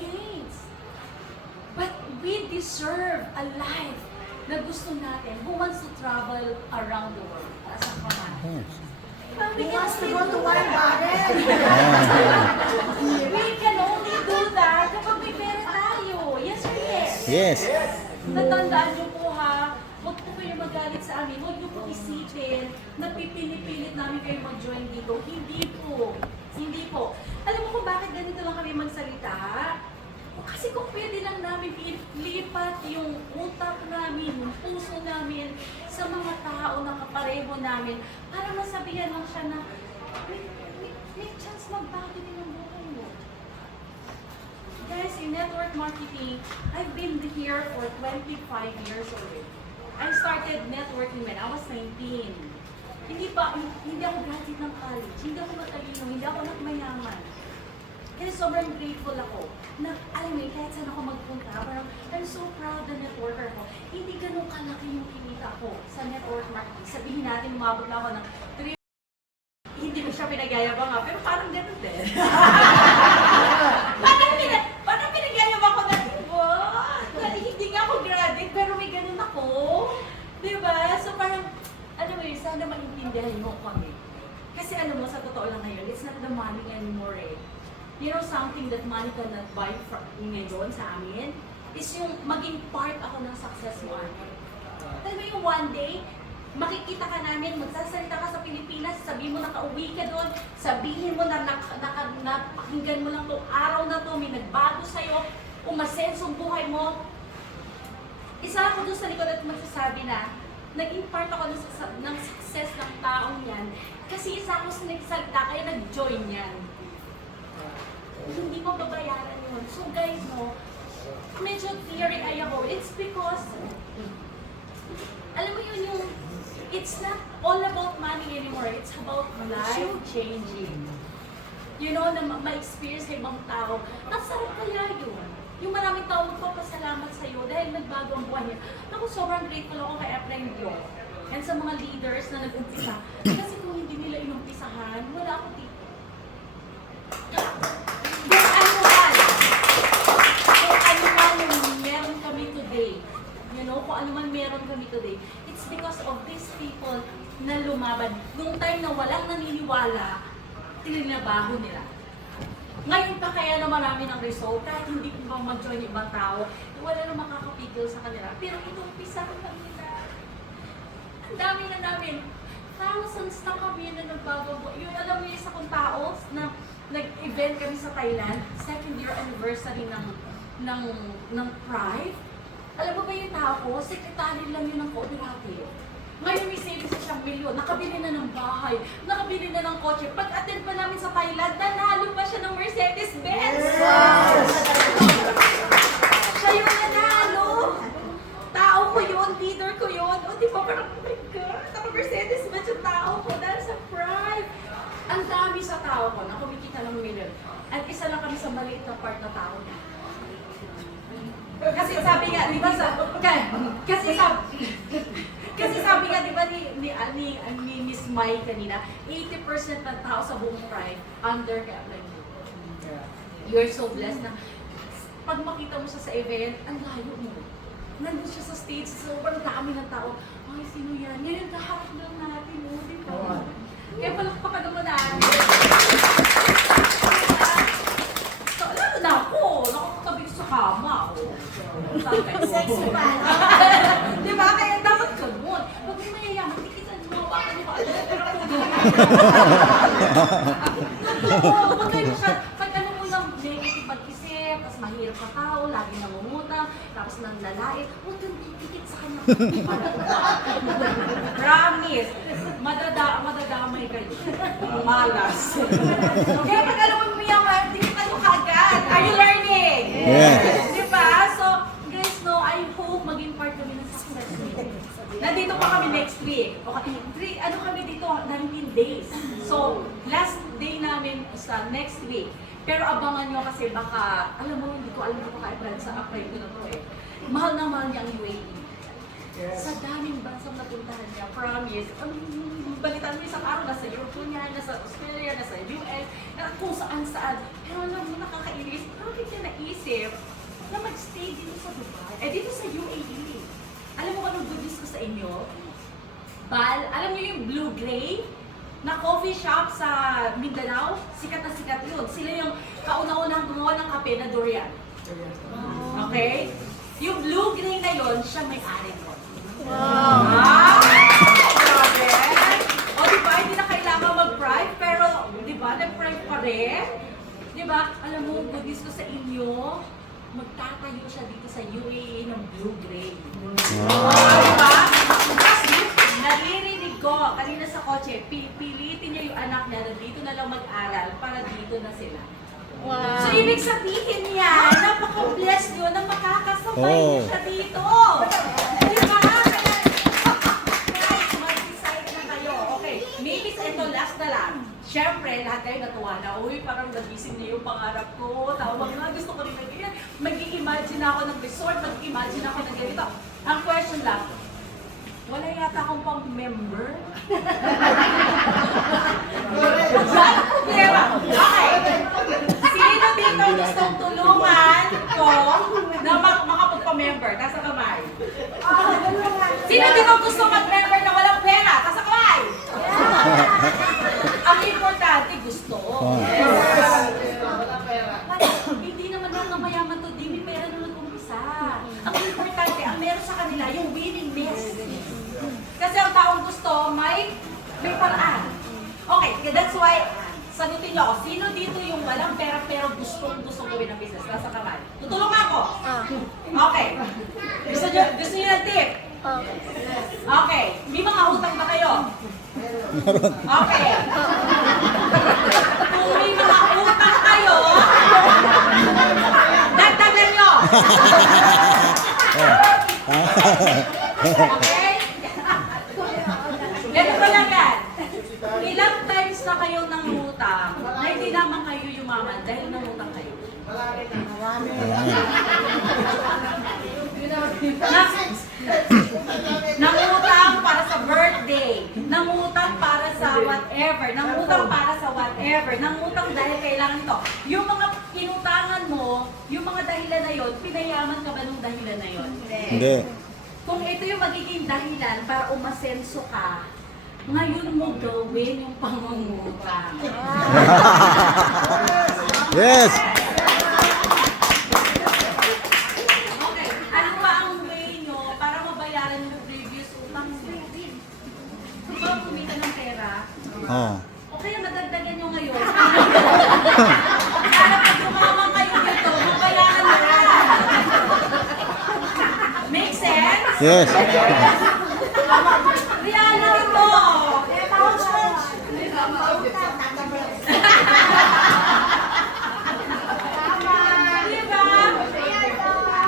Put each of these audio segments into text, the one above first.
against. But we deserve a life na gusto natin. Who wants to travel around the world? Saan ka man? Who wants to go to one garden? We can only do that kapag may pera tayo. Yes or yes? Yes. Natandaan niyo po ha, huwag po kayo magalit sa amin. Huwag niyo po isipin na pipilit namin kayo mag-join dito. Hindi po. Hindi po. Alam mo kung bakit ganito lang kami magsalita? Kasi kung pwede lang namin ilipat yung utak namin, yung puso namin sa mga tao na kapareho namin para masabihan lang siya na may chance magbago din ang buhay mo. Guys, in network marketing, I've been here for 25 years already. I started networking when I was 19. Hindi ako graduate ng college, hindi ako matalino, hindi ako nagmayaman. Kaya sobrang grateful ako na, alam mo, kahit saan ako magpunta, parang I'm so proud na networker ko. Hindi ganun kalaki yung kinita ko sa network marketing. Sabihin natin, umabot na ako ng 3. Hindi ko siya pinagyayabang pero parang ganun din. parang pinagyayabang ko na, hindi nga ako graduate, pero may ganun ako. Diba? So parang, alam mo yun, sana maintindihan mo kami. Kasi alam mo, sa totoo lang ngayon, it's not the money anymore eh. You know something that money cannot buy ngayon sa amin? Is yung maging part ako ng success mo, ate. Alam mo yung one day, makikita ka namin, magsasalita ka sa Pilipinas, sabihin mo nakauwi ka doon, sabihin mo na napakinggan mo lang itong araw na to, may nagbago sa'yo, umasenso ang buhay mo. Isa ako doon sa likod at magsasabi na, naging part ako ng success ng taong yan, kasi isa ako sa nagsalita, kaya nag-join yan. Hindi mo babayaran yun. So guys, no, medyo teary-eye ako. It's because, alam mo yun yung, it's not all about money anymore. It's about life-changing. You know, na ma-experience sa ibang tao. Ang sarap kaya yun. Yung maraming tao magpapasalamat sa'yo dahil nagbago ang buhay niya. Ako, sobrang grateful ako kay Efrain Diop and sa mga leaders na nag-umpisa. Kasi kung hindi nila inumpisahan, wala ako dito. Kung ano man meron kami today, it's because of these people na lumaban. Nung time na walang naniniwala, tininabaho nila. Ngayon pa kaya na marami ng result, kahit hindi pa mag-join yung ibang tao, wala na makakapigil sa kanila. Pero ito, umpisa ko lang nila. Ang dami na namin. Thousands na kami na nagbabago. Yun, alam mo yung isa kong tao na nag-event kami sa Thailand, second year anniversary ng Pride. Alam mo ba yung tao ko, sekretary lang yun ng cooperative. Ngayon may savings na siyang milyon, nakabili na ng bahay, nakabili na ng kotse. Pag-attend pa namin sa Thailand, nanalo pa siya ng Mercedes-Benz! Yes! Siya yung nanalo! Tao ko yun, leader ko yun. O di ba parang, oh my God, naka-Mercedes-Benz yung tao ko dahil sa Pride. Ang dami sa tao ko na kumikita ng milyon. At isa lang kami sa maliit na part na tao niya. Kasi sabi nga, di ba kasi sabi nga, di ba ni Miss Mai kanina, 80% ng tao sa buong Pride under kay Efrain Diop. You're so blessed na pag makita mo siya sa event, ang layo mo. Nandun siya sa stage, sobrang dami ng tao. Ay, sino yan? Ngayon, kaharap lang natin, no? Di ba? Kaya palakpakan naman natin. So, alam na ako. Nakakatabi ko sa kama. Sexy pa. Di ba? Kaya dapat ganun. Pag may mayayaman, tikitan mo. Hawakan mo ka. Pero ako huwag kayo siya. Pag ano mo lang, negative pag-isip, tapos mahirap ka tao, lagi nangungutang, tapos nanlalait, huwag kang titikit sa kanya. Promise. Madadamay kayo. Malas. Kaya pag alam mo mayaman, tikitan mo kaagad. Are you learning? Yes. Diba? So, guys, no, I hope maging part kami ng success meeting. Nandito pa kami next week. Okay, ano kami dito? 19 days. So, last day namin sa next week. Pero abangan nyo kasi baka, alam mo, hindi ko alam kung kaya sa apply ko na to eh. Mahal na mahal niya ang UAE. Sa daming bansang napuntahan niya, promise. Balitan mo isang araw, nasa Europe niya, nasa Australia, nasa US, kung saan-saan. Pero alam mo, nakakainis. Bakit niya naisip naisip na mag-stay dito sa Dubai, dito sa UAE. Alam mo anong good news ko sa inyo? Alam niyo yung Blue Gray na coffee shop sa Mindanao? Sikat na sikat yun. Sila yung kauna-unang gumawa ng kape na durian. Okay? Yung Blue Gray na yun, siya may-ari ko. Wow! Grabe! O diba, hindi na kailangan mag-prive, pero diba, nag-prive pa rin. Diba, alam mo, good news ko sa inyo, magtatayo siya dito sa UAE ng Blue Gray. Diba? Kasi, naririnig ko kanina sa kotse, pilitin niya yung anak niya na dito na lang mag-aral para dito na sila. So, ibig sabihin niya, napaka-blessed yun na makakasabay niya siya dito. Diba? Guys, mag-decide na kayo. Okay, maybe ito last na lang. Siyempre, lahat kayo natuwa na, uy, parang nagising niya yung pangarap ko. Tawag na, gusto ko rin na ganyan. Mag-i-imagine ako ng resort, mag-i-imagine ako ng ganito. Ang question lang, wala yata akong pang-member. Diyan ang problema. Okay. Sino dito gustong tulungan ko na makapagpa-member? Taas ang kamay. Sino dito gusto mag-member na walang pera? Taas ang kamay. Ang importante, gusto. Hindi naman lang na mayaman to, di may pera nung nag-umpisa. Ang importante, ang meron sa kanila, yung willingness. Kasi ang taong gusto, may paraan. Okay, that's why, sagutin niyo ako, sino dito yung walang pera pero gustong gawin ng business? Nasa kamay. Tutulungan ako. Okay. Gusto niyo ng tip? Okay. May mga utang ba kayo? Okay. Kung may mga utang kayo, dagdagan niyo. Okay? Ganito lang yan. Ilang times na kayong nangutang na hindi naman kayo yumaman dahil nangutang kayo? Nangutang para sa birthday, nangutang para sa whatever, nangutang para sa whatever, nangutang dahil kailangan ito. Yung mga pinutangan mo, yung mga dahilan na yon, pinayaman ka ba nung dahilan na yon? Hindi. Kung ito yung magiging dahilan para umasenso ka, ngayon mo gawin yung pangungutang. Yes! Okay, ano ba ang way nyo para mabayaran yung previous utang mo? Kung ba kumita ng pera, Oh. o kaya madagdagan nyo ngayon. Para pag tumamang kayo dito, mabayaran mo na. Make sense? Yes. Reality to! Diba?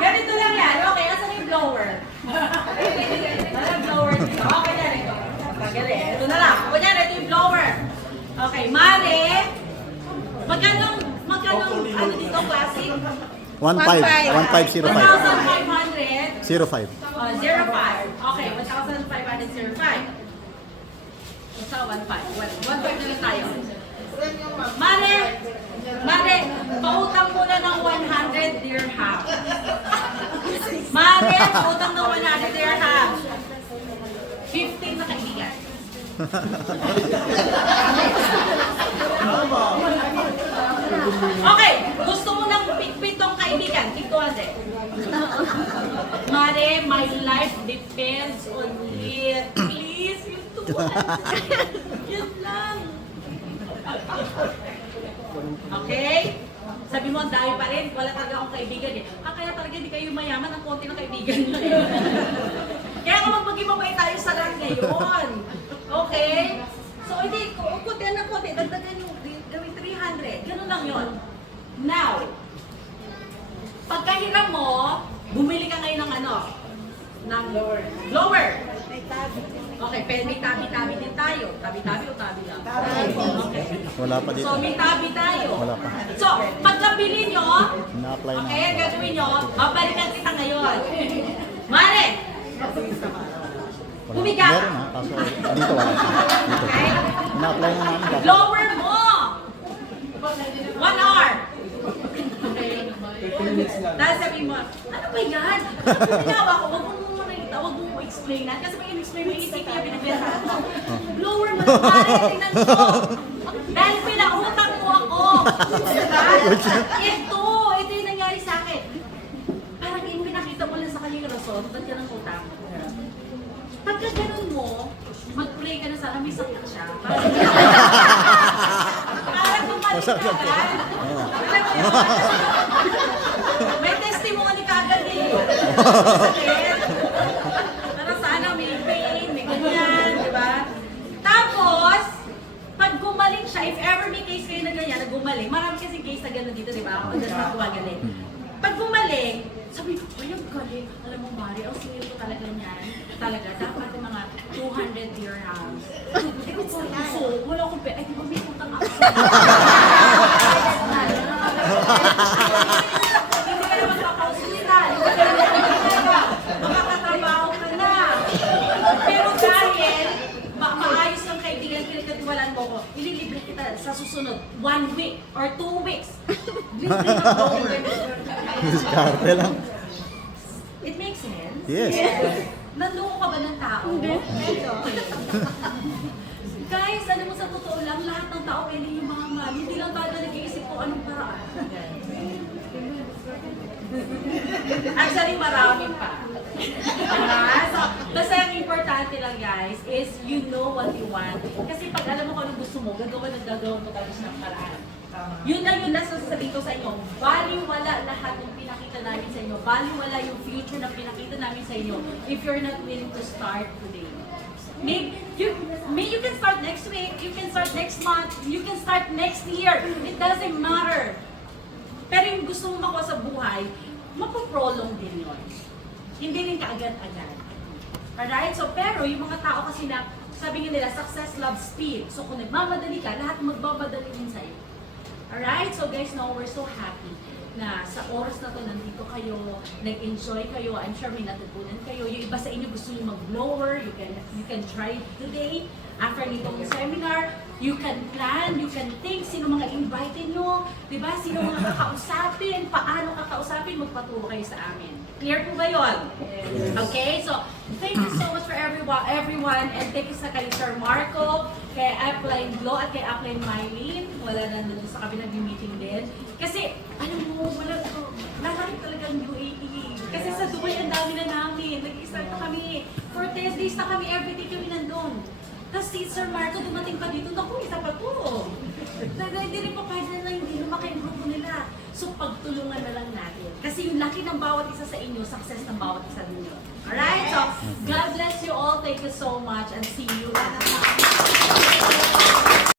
Ganito lang yan. Okay, asan yung blower? Walang blower dito. Okay na rin. Magaling. Ito na lang. Kunyari, ito yung blower. Okay, Mare. Magkano, ano dito, classic? 1505. 1,500. 05. 05. Okay, 1,505. Sa 1,500. 1,500 na lang tayo. Mare, pautang muna ng 100 dirham. Mare, pautang ng 100 dirham. 15 na kaibigan. Okay, gusto mo ng pitong kaibigan, keep 200. Mare, my life depends on it. Please, yung 200. Yan lang. Okay? Sabi mo, ang dami pa rin. Wala talaga akong kaibigan eh. Kaya talaga hindi kayo mayaman, ang konti ng kaibigan nyo eh. Kaya kung magmaging tayo sa lahat ngayon. Okay? So, hindi, kunti na konti. Dagdagan yung gawin 300. Ganun lang yun. Now, pagkahiram mo, bumili ka ngayon ng ano? Ng lower. Okay, pero may tabi-tabi din tayo. Tabi-tabi o tabi lang? Okay. Wala pa dito. So, may tabi tayo. Wala pa. So, pagkabili nyo, Na-apply na. okay, gagawin nyo, babalikan kita ngayon. Mare! Bumiga! Meron ha, kaso dito wala. Dito. Okay? Na-apply na namin. Dapat. Lower mo! 1 hour! Ginawa ko, wag mo explain na. Kasi pag in-explain mo, isipin niya binibenta ko. Blower mo na pare, tingnan mo. Dahil pinautang mo ako. Diba? Ito yung nangyari sa akin. Parang yung pinakita mo lang sa kanya yung rason, ba't ka ng utang? Pagka ganun mo, mag-pray ka na sana, may sakit siya. Parang bumalik ka agad. Alam mo yun? May testimony ka agad eh. Sakit. Para sana may pain, may ganyan, di ba? Tapos, pag gumaling siya, if ever may case kayo na ganyan, na gumaling, marami kasi case na gano'n dito, di ba? Ako dahil magagaling. Pag gumaling, sabi ko, ay, ang galing. Alam mo, Mari, ang singil ko talaga niyan. Talaga, dapat yung mga 200 dirhams. Eh, kung so, wala akong pera. Ay, di ba may utang ako? Hindi ka na magpapausulitan. Makakatrabaho ka na. Pero dahil, maayos ng kaibigan, pinagkatiwalaan mo ko, ililibre kita sa susunod, 1 week or 2 weeks. Libre na go. Diskarte lang. It makes sense? Yes. Nanloko ka ba ng tao? Hindi. Guys, alam mo sa totoo lang, lahat ng tao pwede yung mga mahal. Hindi lang tayo nag-iisip kung anong paraan. Actually, marami pa. So, basta ang importante lang guys is you know what you want. Kasi pag alam mo kung anong gusto mo, gagawin mo tayo ng paraan. Yun na sasasabihin ko sa inyo. Baliwala lahat ng pinakita namin sa inyo. Baliwala yung future na pinakita namin sa inyo if you're not willing to start today. You can start next week, you can start next month, you can start next year. It doesn't matter. Pero yung gusto mo makuha sa buhay, mapaprolong din yun. Hindi rin kaagad-agad. Alright? So, pero yung mga tao kasi na, sabi nga nila, success loves speed. So, kung nagmamadali ka, lahat magmamadali din sa'yo. Alright? So, guys, now we're so happy na sa oras na to nandito kayo, nag-enjoy kayo, I'm sure may natutunan kayo. Yung iba sa inyo gusto nyo mag-blower, you can try today. After nitong seminar, you can plan, you can think sino mga invite nyo, di ba? Sino mga kakausapin, paano kakausapin, magpaturo kayo sa amin. Clear po ba yun? Yes. Okay, so thank you so much for everyone, and thank you sa kay Sir Marco, kay Upline Glow, at kay Upline Mylene. Wala na doon sa kabilang meeting din. Kasi, alam mo, lalaki talaga ang UAE. Kasi sa Dubai, ang dami na namin. Nag-start na kami. For 10 days na kami, everyday kami nandun. Tapos si Sir Marco dumating pa dito, naku, isa pa to. Hindi rin pa kahit na hindi lumaki ang grupo nila. So pagtulungan na lang natin. Kasi yung laki ng bawat isa sa inyo, success ng bawat isa ninyo. Alright? So, God bless you all. Thank you so much and see you.